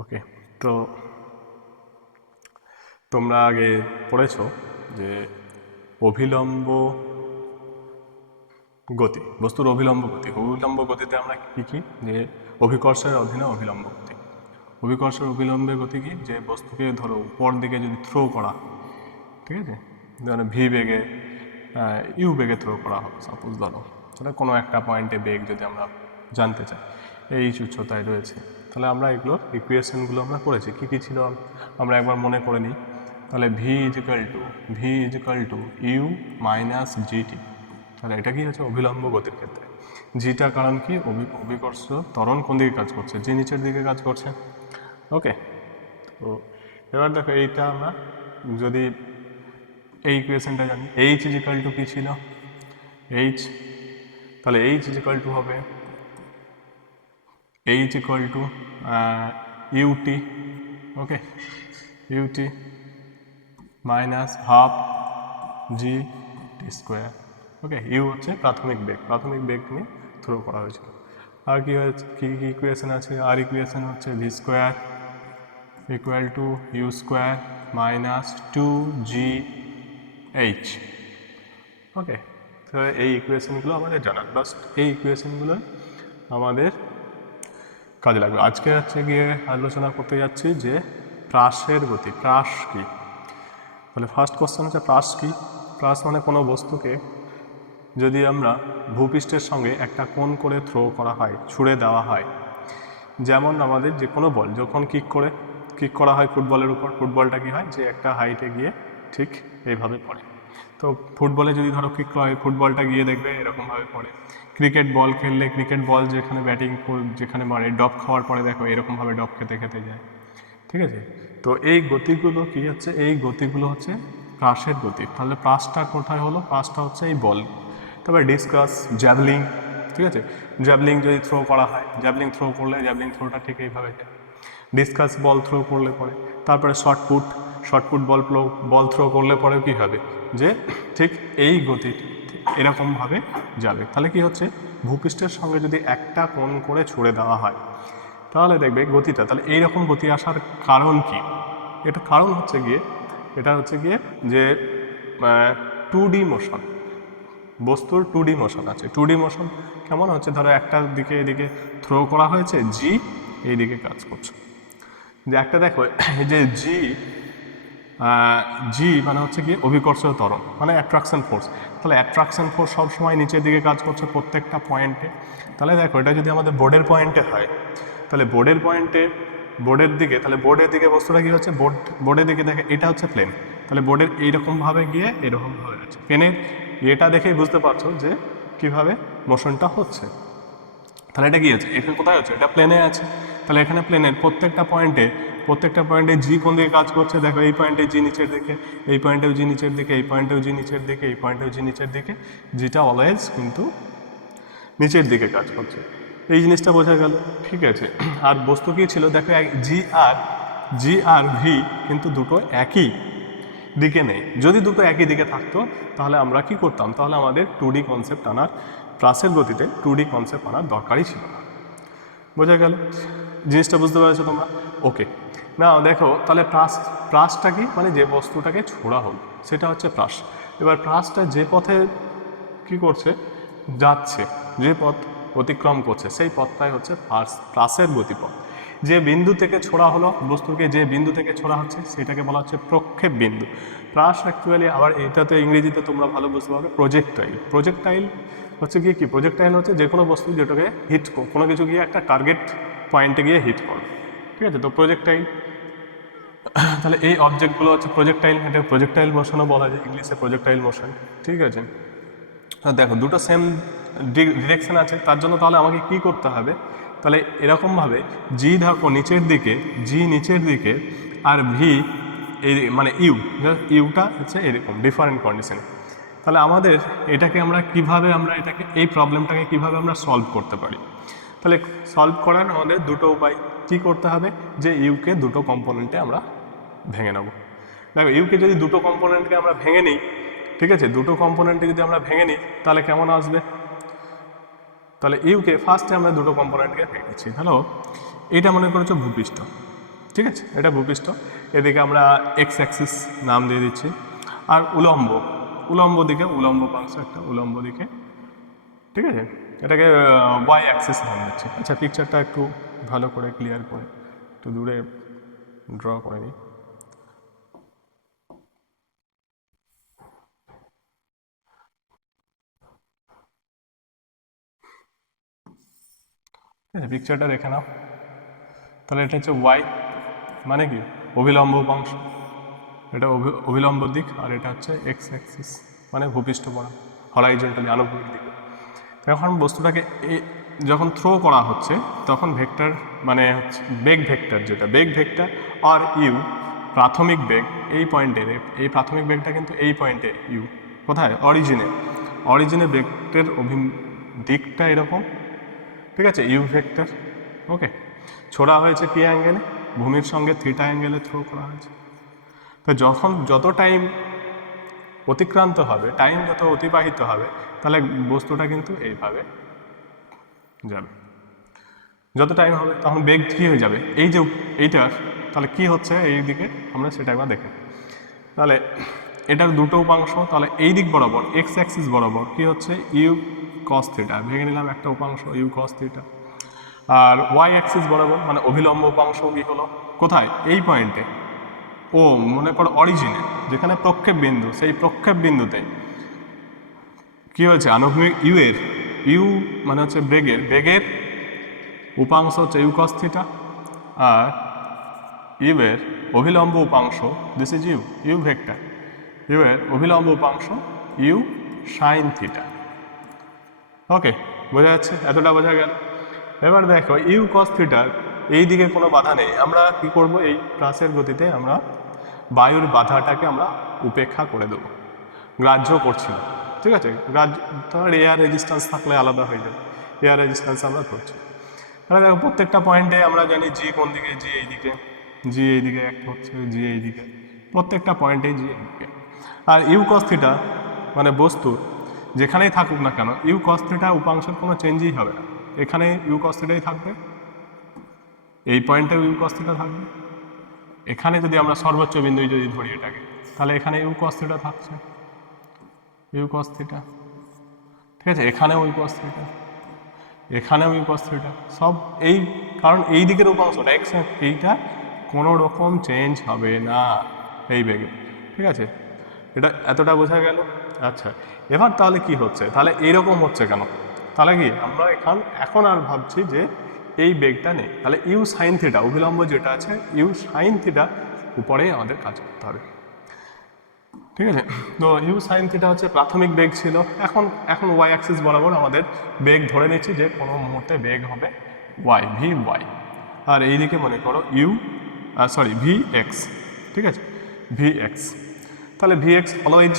ওকে, তো তোমরা আগে পড়েছো যে অভিলম্ব গতি, বস্তুর অভিলম্ব গতি। অভিলম্ব গতিতে আমরা কি কি, যে অভিকর্ষের অধীনে অভিলম্ব গতি। অভিকর্ষের অভিলম্বে গতি কি, যে বস্তুকে ধরো উপর দিকে যদি থ্রো করা, ঠিক আছে, ধরো ভি বেগে ইউ বেগে থ্রো করা হবে, সাপোজ ধরো সেটা কোনো একটা পয়েন্টে বেগ যদি আমরা জানতে চাই, এই উচ্চতায় রয়েছে, তাহলে আমরা এগুলোর ইকুয়েশনগুলো আমরা করেছি। কী কী ছিল আমরা একবার মনে করে নিই। তাহলে v equal to u minus g t. তাহলে এটা কি হচ্ছে অভিলম্ব গতির ক্ষেত্রে। জিটা কারণ কি, অভিকর্ষ ত্বরণ কোন দিকে কাজ করছে, জি নিচের দিকে কাজ করছে। ওকে, তো এবার দেখো এইটা আমরা যদি এই ইকুয়েশনটা জানি, এইচ ইজিক্যাল টু কী ছিল, এইচ, তাহলে এইচ ইজিক্যাল টু হবে h equal to u t, okay, u t minus half g t square. Okay, u হচ্ছে প্রাথমিক বেগ নিয়ে থ্রো করা হয়েছিল। আর কি হয়েছে, কী কী ইকুয়েশন আছে, আর ইকুয়েশন হচ্ছে v square equal to u square minus two g h. Okay, তো এই ইকুয়েশনগুলো আমাদের জানা, জাস্ট এই ইকুয়েশনগুলো আমাদের কাজে লাগবে। আজকে হচ্ছে গিয়ে আলোচনা করতে যাচ্ছি যে প্রাসের গতি। প্রাস কি, তাহলে ফার্স্ট কোশ্চেন হচ্ছে প্রাস কি। প্রাস মানে কোনো বস্তুকে যদি আমরা ভূপৃষ্ঠের সঙ্গে একটা কোণ করে থ্রো করা হয়, ছুঁড়ে দেওয়া হয়, যেমন আমাদের যে কোনো বল যখন কিক করা হয় ফুটবলের উপর, ফুটবলটা কী হয় যে একটা হাইটে গিয়ে ঠিক এইভাবে পড়ে। তো ফুটবলে যদি ধরো কিক করা হয়, ফুটবলটা গিয়ে দেখবে এরকমভাবে পড়ে। ক্রিকেট বল খেললে ক্রিকেট বল যেখানে যেখানে মারে, ডপ খাওয়ার পরে দেখো এরকমভাবে ডপ খেতে খেতে যায়, ঠিক আছে। তো এই গতিগুলো কি হচ্ছে, এই গতিগুলো হচ্ছে প্রাসের গতি। তাহলে প্রাসটা কোথায় হলো, প্রাসটা হচ্ছে এই বল। তবে ডিসকাস, জ্যাভলিং, ঠিক আছে, জ্যাভলিং যদি থ্রো করা হয়, জ্যাভলিং থ্রো করলে জ্যাভলিং থ্রোটা ঠিক এইভাবে যায়। ডিসকাস বল থ্রো করলে পরে, তারপরে শর্টপুট বল থ্রো করলে পরেও কী হবে, যে ঠিক এই গতি এরকমভাবে যাবে। তাহলে কি হচ্ছে, ভূপৃষ্ঠের সঙ্গে যদি একটা কোণ করে ছুঁড়ে দেওয়া হয়, তাহলে দেখবে গতিটা, তাহলে এইরকম গতি আসার কারণ কি, এটা কারণ হচ্ছে গিয়ে, এটা হচ্ছে গিয়ে যে 2D মোশন, বস্তুর 2D মোশন আছে। 2D মোশন কেমন হচ্ছে, ধরো একটা দিকে এদিকে থ্রো করা হয়েছে, জি এই দিকে কাজ করছে, যে একটা দেখো এই যে জি মানে হচ্ছে গিয়ে অভিকর্ষ ত্বরণ, মানে অ্যাট্রাকশন ফোর্স। তাহলে অ্যাট্রাকশন ফোর্স সবসময় নিচের দিকে কাজ করছে প্রত্যেকটা পয়েন্টে। তাহলে দেখো এটা যদি আমাদের বোর্ডের পয়েন্টে হয়, তাহলে বোর্ডের দিকে বস্তুটা কী হচ্ছে, বোর্ডের দিকে দেখে এটা হচ্ছে প্লেন, তাহলে বোর্ডের এইরকমভাবে গিয়ে এরকমভাবে আছে। প্লেনের এটা দেখেই বুঝতে পারছো যে কীভাবে মোশনটা হচ্ছে। তাহলে এটা কী আছে, এখানে কোথায় হচ্ছে, এটা প্লেনে আছে। তাহলে এখানে প্লেনের প্রত্যেকটা পয়েন্টে জি কোন দিকে কাজ করছে, দেখো এই পয়েন্টে জি নিচের দিকে, এই পয়েন্টেও জি নিচের দিকে, এই পয়েন্টেও জি নিচের দিকে, এই পয়েন্টেও জি নিচের দিকে, জিটা অলওয়েজ কিন্তু নিচের দিকে কাজ করছে। এই জিনিসটা বোঝা গেল, ঠিক আছে। আর বস্তু কী ছিল, দেখো জি আর ভি কিন্তু দুটো একই দিকে নেই। যদি দুটো একই দিকে থাকতো তাহলে আমরা কি করতাম, তাহলে আমাদের 2D কনসেপ্ট আনার, প্রাসের গতিতে 2D কনসেপ্ট আনার দরকারই ছিল না। বোঝা গেল, জিনিসটা বুঝতে পেরেছো তোমরা? ওকে, না দেখো তাহলে প্রাসটা কি, মানে যে বস্তুটাকে ছোড়া হলো সেটা হচ্ছে প্রাস। এবার প্রাসটা যে পথে কি করছে, যাচ্ছে, যে পথ অতিক্রম করছে, সেই পথটাই হচ্ছে প্রাসের গতিপথ। যে বিন্দু থেকে ছোড়া হলো বস্তুকে, যে বিন্দু থেকে ছোড়া হচ্ছে সেটাকে বলা হচ্ছে প্রক্ষেপ বিন্দু। প্রাস অ্যাকচুয়ালি আবার এটাতে ইংরেজিতে তোমরা ভালো বুঝতে পারবে প্রজেক্টাইল হচ্ছে গিয়ে কি, প্রজেক্টাইল হচ্ছে যে কোনো বস্তু যেটাকে কোনো কিছু গিয়ে একটা টার্গেট পয়েন্টে গিয়ে হিট করো, ঠিক আছে, তো প্রজেক্টাইল। তাহলে এই অবজেক্টগুলো হচ্ছে প্রজেক্টাইল, এটা প্রজেক্টাইল মোশনও বলা যায়, ইংলিশে প্রজেক্টাইল মোশন, ঠিক আছে। দেখো দুটো সেম ডিরেকশন আছে, তার জন্য তাহলে আমাকে কি করতে হবে, তাহলে এরকমভাবে জি দেখো নিচের দিকে আর ভি এই মানে ইউটা হচ্ছে এরকম ডিফারেন্ট কন্ডিশনে। তাহলে আমাদের এটাকে এই প্রবলেমটাকে কীভাবে আমরা সলভ করতে পারি, তাহলে সলভ করার আমাদের দুটো উপায়। কী করতে হবে, যে ইউকে দুটো কম্পোনেন্টে আমরা ভেঙে নেব। দেখো ইউকে যদি দুটো কম্পোনেন্টকে আমরা ভেঙে নিই, ঠিক আছে, দুটো কম্পোনেন্টে যদি আমরা ভেঙে নিই তাহলে কেমন আসবে, তাহলে ইউকে ফার্স্টে আমরা দুটো কম্পোনেন্টকে ভেঙেছি। হ্যালো, এটা মনে করেছো ভূপৃষ্ঠ, ঠিক আছে, এটা ভূপৃষ্ঠ। এদিকে আমরা এক্স অ্যাক্সিস নাম দিয়ে দিচ্ছি। আর উলম্ব দিকে উলম্ব উপাংশ একটা উলম্ব দিকে, ঠিক আছে, এটাকে ওয়াই অ্যাক্সিস নাম দিচ্ছি। আচ্ছা, পিকচারটা একটু ভালো করে ক্লিয়ার করে একটু দূরে ড্র করে নিই। ঠিক আছে, পিকচারটা দেখে নাও। তাহলে এটা হচ্ছে ওয়াই, মানে কি অভিলম্ব উপাংশ, এটা অভিলম্ব দিক, আর এটা হচ্ছে এক্স অ্যাক্সিস মানে ভূপৃষ্ঠ বরাবর হরাইজন্টালি আনুভূমিক দিকে। এখন বস্তুটাকে যখন থ্রো করা হচ্ছে তখন ভেক্টর মানে হচ্ছে বেগ ভেক্টর, যেটা বেগ ভেক্টর আর ইউ প্রাথমিক বেগ এই পয়েন্টের, এই প্রাথমিক বেগটা কিন্তু এই পয়েন্টে ইউ কোথায় অরিজিনে বেগের দিকটা এরকম, ঠিক আছে, ইউ ভেক্টর। ওকে, ছোড়া হয়েছে কি অ্যাঙ্গেলে, ভূমির সঙ্গে থিটা অ্যাঙ্গেলে থ্রো করা হয়েছে। তো যত টাইম অতিক্রান্ত হবে, টাইম যত অতিবাহিত হবে, তাহলে বস্তুটা কিন্তু এইভাবে যাবে। যত টাইম হবে তখন বেগ কী হয়ে যাবে, এই যে এইটার তাহলে কি হচ্ছে এই দিকে আমরা সেটা একবার দেখি। তাহলে এটার দুটো উপাংশ, তাহলে এই দিক বরাবর এক্স অ্যাক্সিস বরাবর কি হচ্ছে ইউ কস থিটা, ভেঙে নিলাম একটা উপাংশ ইউ কস থিটা। আর ওয়াই অ্যাক্সিস বরাবর মানে অভিলম্ব উপাংশ কি হলো কোথায়, এই পয়েন্টে, ও মনে করো অরিজিনে যেখানে প্রক্ষেপ বিন্দু, সেই প্রক্ষেপ বিন্দুতে কি হয়েছে আনুভূমিক ইউ মানে হচ্ছে বেগের উপাংশ হচ্ছে ইউ কস থিটা, আর ইউ এর অভিলম্ব উপাংশ this is u vector, u এর অভিলম্ব উপাংশ ইউ সাইন থিটা। ওকে, বোঝা যাচ্ছে, এতটা বোঝা গেল। এবার দেখো ইউ কস থিটার এই দিকে কোনো বাধা নেই, আমরা কি করব, এই প্লাসের গতিতে আমরা বায়ুর বাধাটাকে আমরা উপেক্ষা করে দেবো, গ্রাহ্য করছি না, ঠিক আছে। তোমার এয়ার রেজিস্ট্যান্স থাকলে আলাদা হয়ে যাবে, এয়ার রেজিস্ট্যান্স আমরা ধরছি। তাহলে দেখো প্রত্যেকটা পয়েন্টে আমরা জানি জি কোন দিকে, জি এইদিকে, জি এইদিকে এক হচ্ছে, জি এইদিকে, প্রত্যেকটা পয়েন্টে জি এইদিকে। আর ইউ কস থিটা মানে বস্তু যেখানেই থাকুক না কেন ইউ কস থিটা উপাংশের কোনো চেঞ্জই হবে না, এখানে ইউ কস থিটাই থাকবে, এই পয়েন্টেও ইউ কস থিটা থাকবে। এখানে যদি আমরা সর্বোচ্চ বিন্দু যদি ধরি এটাকে, তাহলে এখানে ইউ কস থিটা থাকছে, ইউ কস থিটা, ঠিক আছে, এখানেও ইউ কস থিটা, এখানেও ইউ কস থিটা, সব এই কারণ এই দিকের উপাংশটা এক্স, এইটা কোনো রকম চেঞ্জ হবে না এই বেগে, ঠিক আছে, এটা এতটা বোঝা গেল। আচ্ছা, এবার তাহলে কি হচ্ছে, তাহলে এইরকম হচ্ছে কেন, তাহলে কি আমরা এখন আর ভাবছি যে এই বেগটা নেই, তাহলে ইউ সাইন থিটা অভিলম্ব যেটা আছে ইউ সাইন থিটা উপরেই আমাদের কাজ করতে হবে, ঠিক আছে। তো ইউ সাইন থিটা হচ্ছে প্রাথমিক বেগ ছিল, এখন ওয়াই অ্যাক্সিস বরাবর আমাদের বেগ ধরে নিচ্ছি যে কোনো মুহূর্তে বেগ হবে ওয়াই, ভি ওয়াই, আর এইদিকে মনে করো ভি এক্স, ঠিক আছে, ভি এক্স। তাহলে ভি এক্স অলওয়েজ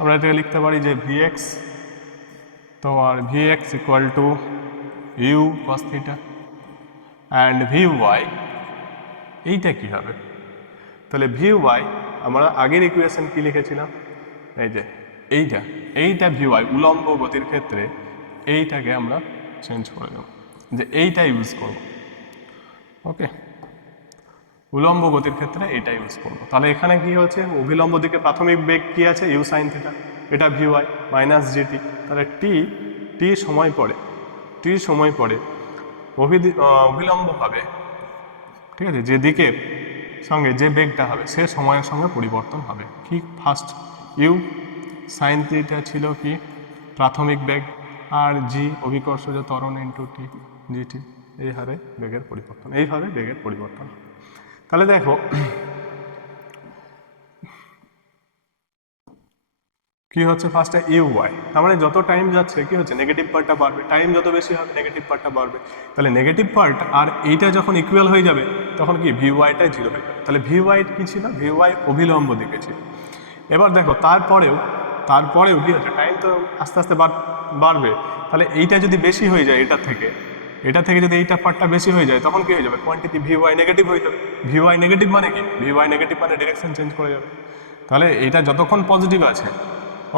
আমরা এটাকে লিখতে পারি যে ভি এক্স, তো আর v x equal to u cos theta and v y, এইটা কী হবে, তাহলে ভি ওয়াই আমরা আগের ইকুয়েশন কি লিখেছিলাম, এই যে এইটা ভি ওয়াই উলম্ব গতির ক্ষেত্রে এইটাকে আমরা চেঞ্জ করে দেব, যে এইটা ইউজ করব, ওকে, উলম্ব গতির ক্ষেত্রে এইটা ইউজ করব। তাহলে এখানে কি হচ্ছে, অভিলম্ব দিকে প্রাথমিক বেগ কি আছে ইউ সাইন থিটা, এটা ভি ওয়াই মাইনাস জিটি, তাহলে টি সময় পরে অভিলম্ব হবে, ঠিক আছে, যে দিকের সঙ্গে যে বেগটা হবে সে সময়ের সঙ্গে পরিবর্তন হবে। কি ফার্স্ট ইউ সাইন থিটা ছিল কি প্রাথমিক বেগ, আর জি অভিকর্ষজ ত্বরণ ইন্টু টি জিটি, এই হারে বেগের পরিবর্তন, এইভাবে বেগের পরিবর্তন। তাহলে দেখো কি হচ্ছে, ফার্স্টে ইউ ওয়াই, তার মানে যত টাইম যাচ্ছে কি হচ্ছে নেগেটিভ পার্টটা বাড়বে, টাইম যত বেশি হবে নেগেটিভ পার্টটা বাড়বে, তাহলে নেগেটিভ পার্ট আর এইটা যখন ইকুয়াল হয়ে যাবে তখন কি ভি ওয়াইটাই জিরো হয়ে যাবে, তাহলে ভি ওয়াই কী ছিল, ভি ওয়াই অভিলম্ব দিকে ছিল। এবার দেখো তারপরেও কি হচ্ছে, টাইম তো আস্তে আস্তে বাড়বে, তাহলে এইটা যদি বেশি হয়ে যায় এটা থেকে যদি এইটা পার্টটা বেশি হয়ে যায় তখন কি হয়ে যাবে, কোয়ান্টিটি ভি ওয়াই নেগেটিভ হয়ে যাবে, ভি ওয়াই নেগেটিভ মানে কি, ভি ওয়াই নেগেটিভ মানে ডিরেকশন চেঞ্জ করে যাবে। তাহলে এইটা যতক্ষণ পজিটিভ আছে,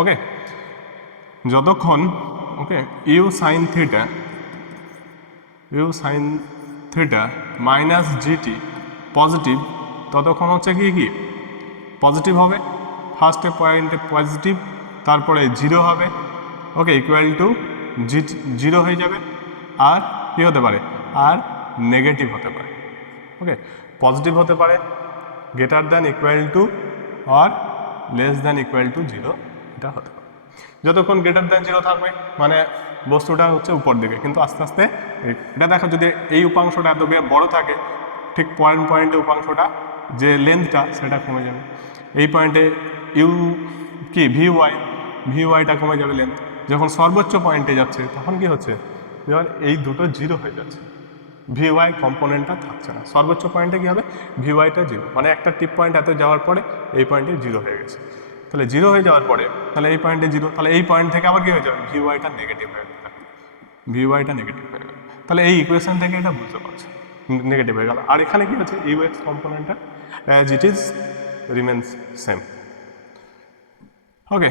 ওকে, যতক্ষণ okay u sine theta minus g t positive ততক্ষণ হচ্ছে কি পজিটিভ হবে, ফার্স্টে পয়েন্টে পজিটিভ, তারপরে 0 হবে, ওকে, ইকুয়াল টু 0 হয়ে যাবে। আর কী হতে পারে, আর নেগেটিভ হতে পারে, ওকে, পজিটিভ হতে পারে, গ্রেটার দ্যান ইকুয়াল টু আর লেস দ্যান ইকুয়াল টু 0, এটা হতে পারে। যতক্ষণ গ্রেটার দ্যান 0 থাকবে মানে বস্তুটা হচ্ছে উপর দিকে, কিন্তু আস্তে আস্তে এটা দেখো যদি এই উপাংশটা এত বড় থাকে, ঠিক পয়েন্টে উপাংশটা যে লেন্থটা সেটা কমে যাবে। এই পয়েন্টে ভিওয়াইটা কমে যাবে লেন্থ। যখন সর্বোচ্চ পয়েন্টে যাচ্ছে তখন কি হচ্ছে, যখন এই দুটো 0 হয়ে যাচ্ছে, ভিওয়াই কম্পোনেন্টটা থাকছে না। সর্বোচ্চ পয়েন্টে কী হবে, ভিওয়াইটা 0, মানে একটা টিপ পয়েন্ট এত যাওয়ার পরে এই পয়েন্টে 0 হয়ে গেছে। তাহলে 0 হয়ে যাওয়ার পরে তাহলে এই পয়েন্টে 0, তাহলে এই পয়েন্ট থেকে আবার কী হয়ে যাবে, ভিওয়াইটা নেগেটিভ হয়ে যাবে, ভিওয়াইটা নেগেটিভ হয়ে যাবে। তাহলে এই ইকুয়েশন থেকে এটা বুঝতে পারছো নেগেটিভ হয়ে গেল। আর এখানে কি হচ্ছে, ইউএক্স কম্পোনেন্টটা as it is remains same, okay.